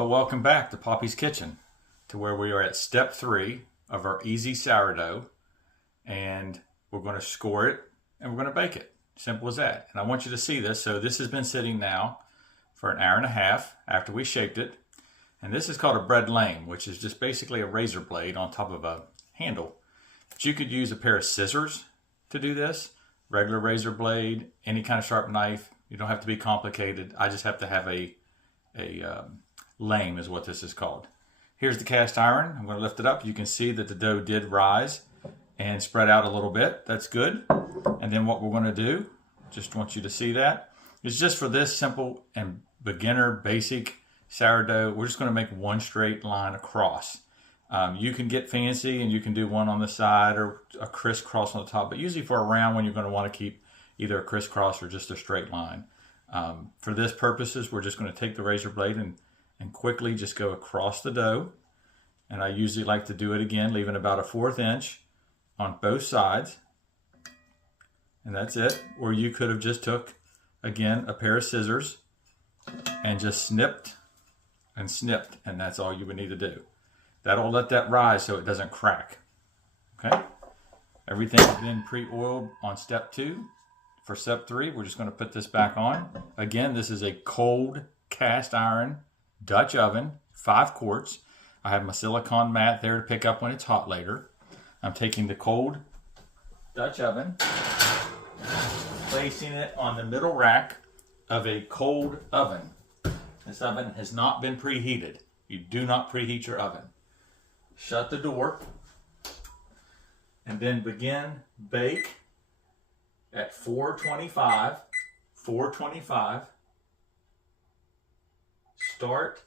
Well, welcome back to Poppy's Kitchen, to where we are at step 3 of our easy sourdough, and we're going to score it and we're going to bake it. Simple as that. And I want you to see this. So this has been sitting now for an hour and a half after we shaped it, and this is called a bread lame, which is just basically a razor blade on top of a handle. But you could use a pair of scissors to do this, regular razor blade, any kind of sharp knife. You don't have to be complicated. I just have to have a lame is what this is called. Here's the cast iron. I'm going to lift it up. You can see that the dough did rise and spread out a little bit. That's good. And then what we're going to do, just want you to see that, is just for this simple and beginner basic sourdough, we're just going to make one straight line across. You can get fancy and you can do one on the side or a crisscross on the top, but usually for a round one, you're going to want to keep either a crisscross or just a straight line. For this purposes, we're just going to take the razor blade and quickly just go across the dough. And I usually like to do it again, leaving about a 1/4 inch on both sides. And that's it. Or you could have just took, again, a pair of scissors and just snipped and snipped. And that's all you would need to do. That'll let that rise so it doesn't crack. Okay? Everything's been pre-oiled on step 2. For step 3, we're just going to put this back on. Again, this is a cold cast iron Dutch oven, 5 quarts. I have my silicone mat there to pick up when it's hot later. I'm taking the cold Dutch oven, placing it on the middle rack of a cold oven. This oven has not been preheated. You do not preheat your oven. Shut the door and then begin bake at 425. Start,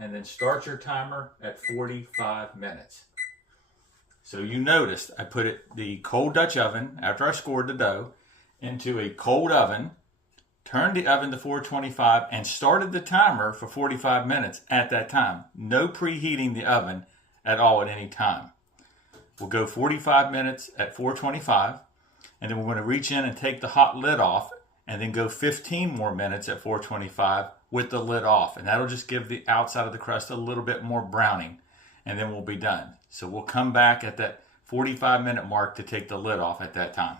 and then start your timer at 45 minutes. So you noticed I put the cold Dutch oven, after I scored the dough, into a cold oven, turned the oven to 425, and started the timer for 45 minutes at that time. No preheating the oven at all at any time. We'll go 45 minutes at 425, and then we're going to reach in and take the hot lid off, and then go 15 more minutes at 425 with the lid off. And that'll just give the outside of the crust a little bit more browning, and then we'll be done. So we'll come back at that 45-minute mark to take the lid off at that time.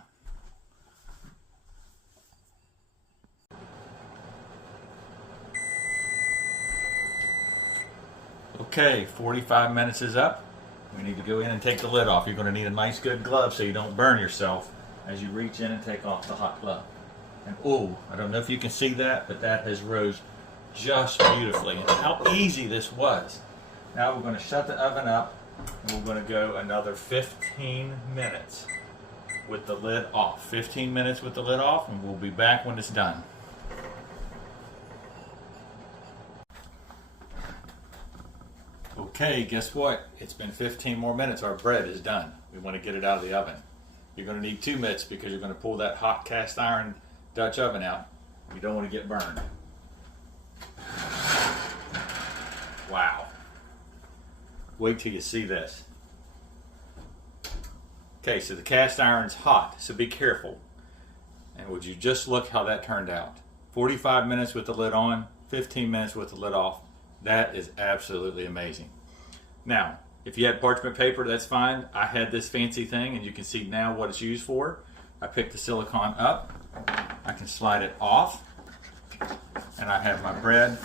Okay, 45 minutes is up. We need to go in and take the lid off. You're going to need a nice good glove so you don't burn yourself as you reach in and take off the hot glove. And oh, I don't know if you can see that, but that has rose just beautifully. And how easy this was. Now we're going to shut the oven up, and we're going to go another 15 minutes with the lid off. 15 minutes with the lid off, and we'll be back when it's done. Okay, guess what? It's been 15 more minutes. Our bread is done. We want to get it out of the oven. You're going to need 2 mitts because you're going to pull that hot cast iron Dutch oven out. You don't want to get burned. Wow. Wait till you see this. Okay, so the cast iron's hot, so be careful. And would you just look how that turned out? 45 minutes with the lid on, 15 minutes with the lid off. That is absolutely amazing. Now, if you had parchment paper, that's fine. I had this fancy thing, and you can see now what it's used for. I picked the silicone up. I can slide it off, and I have my bread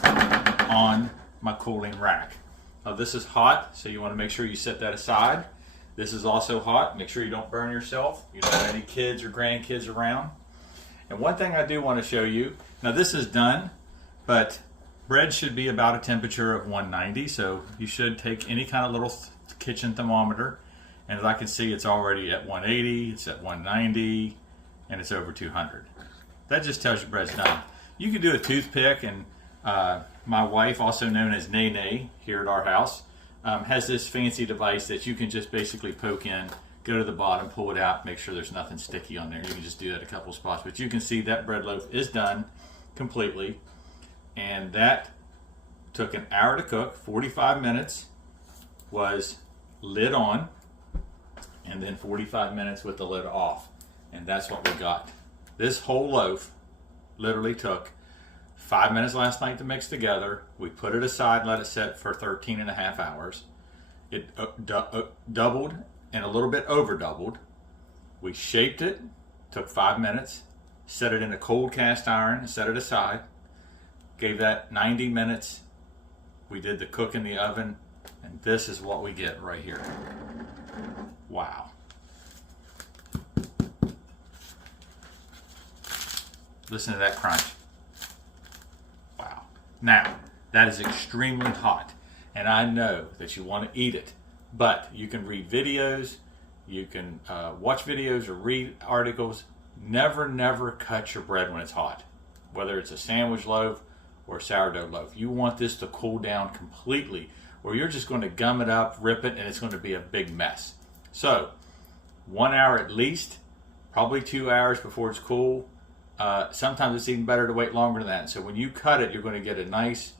on my cooling rack. Now this is hot, so you want to make sure you set that aside. This is also hot. Make sure you don't burn yourself. You don't have any kids or grandkids around. And one thing I do want to show you, now this is done, but bread should be about a temperature of 190, so you should take any kind of little kitchen thermometer, and as I can see, it's already at 180, it's at 190, and it's over 200. That just tells you bread's done. You can do a toothpick, and my wife, also known as Nene here at our house, has this fancy device that you can just basically poke in, go to the bottom, pull it out, make sure there's nothing sticky on there. You can just do that a couple spots, but you can see that bread loaf is done completely, and that took an hour to cook. 45 minutes was lid on, and then 45 minutes with the lid off, and that's what we got. This whole loaf literally took 5 minutes last night to mix together. We put it aside and let it set for 13.5 hours. It doubled and a little bit over doubled. We shaped it, took 5 minutes, set it in a cold cast iron and set it aside. Gave that 90 minutes. We did the cook in the oven, and this is what we get right here. Wow. Listen to that crunch. Wow. Now, that is extremely hot, and I know that you want to eat it, but you can read videos, you can watch videos or read articles. Never cut your bread when it's hot, whether it's a sandwich loaf or a sourdough loaf. You want this to cool down completely, or you're just going to gum it up, rip it, and it's going to be a big mess. So, 1 hour at least, probably 2 hours before it's cool. Sometimes it's even better to wait longer than that. So when you cut it, you're going to get a nice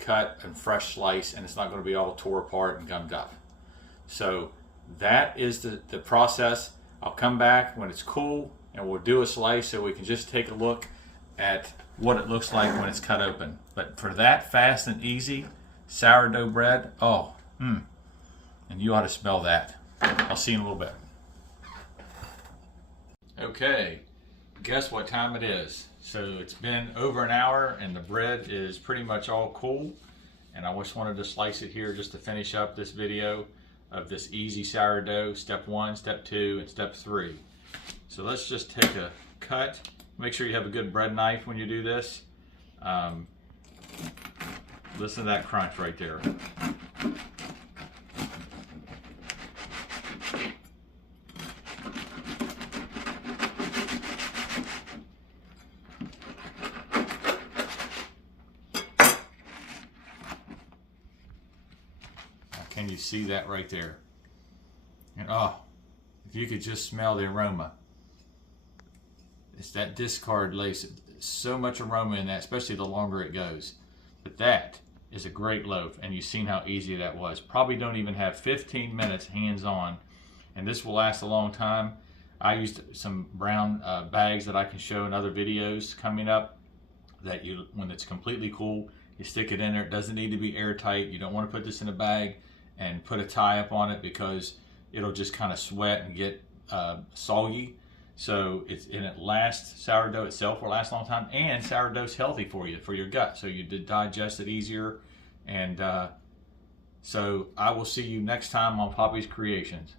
cut and fresh slice, and it's not going to be all tore apart and gummed up. So that is the process. I'll come back when it's cool, and we'll do a slice so we can just take a look at what it looks like when it's cut open. But for that fast and easy sourdough bread, and you ought to smell that. I'll see you in a little bit. Okay. Guess what time it is. So it's been over an hour and the bread is pretty much all cool, and I just wanted to slice it here just to finish up this video of this easy sourdough, step 1, step 2, and step 3. So let's just take a cut. Make sure you have a good bread knife when you do this. Listen to that crunch right there. Can you see that right there? And if you could just smell the aroma. It's that discard lace. So much aroma in that, especially the longer it goes. But that is a great loaf, and you've seen how easy that was. Probably don't even have 15 minutes hands-on, and this will last a long time. I used some brown bags that I can show in other videos coming up, that when it's completely cool, you stick it in there. It doesn't need to be airtight. You don't want to put this in a bag and put a tie up on it, because it'll just kind of sweat and get soggy. So it lasts. Sourdough itself will last a long time, and sourdough's healthy for you, for your gut, so you digest it easier. And so I will see you next time on Poppy's Creations.